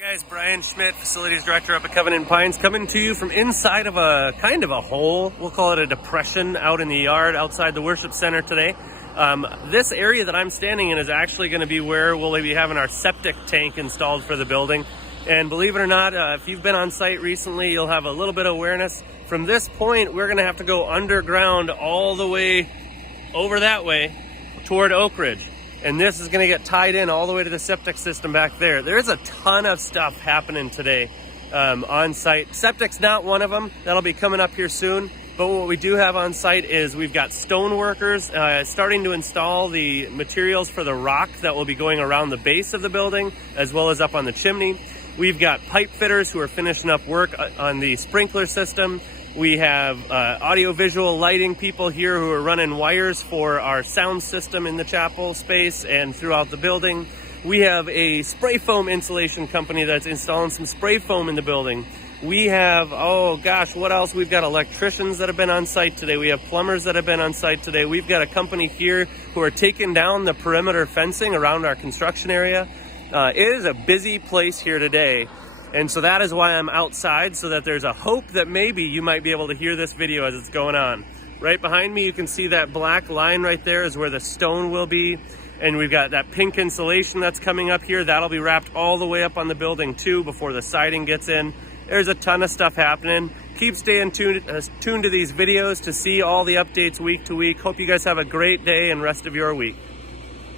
Hey guys, Bryan Schmidt, Facilities Director up at Covenant Pines, coming to you from inside of a kind of a hole. We'll call it a depression out in the yard outside the worship center today. This area that I'm standing in is actually going to be where we'll be having our septic tank installed for the building. And believe it or not, if you've been on site recently, you'll have a little bit of awareness. From this point, we're going to have to go underground all the way over that way toward Oak Ridge. And this is going to get tied in all the way to the septic system back there. There's a ton of stuff happening today on site. Septic's not one of them. That'll be coming up here soon. But what we do have on site is we've got stone workers starting to install the materials for the rock that will be going around the base of the building, as well as up on the chimney. We've got pipe fitters who are finishing up work on the sprinkler system. We have audio-visual lighting people here who are running wires for our sound system in the chapel space and throughout the building. We have a spray foam insulation company that's installing some spray foam in the building. We have, oh gosh, what else? We've got electricians that have been on site today. We have plumbers that have been on site today. We've got a company here who are taking down the perimeter fencing around our construction area. It is a busy place here today. And so that is why I'm outside, so that there's a hope that maybe you might be able to hear this video as it's going on. Right behind me, you can see that black line right there is where the stone will be. And we've got that pink insulation that's coming up here. That'll be wrapped all the way up on the building too before the siding gets in. There's a ton of stuff happening. Keep staying tuned to these videos to see all the updates week to week. Hope you guys have a great day and rest of your week.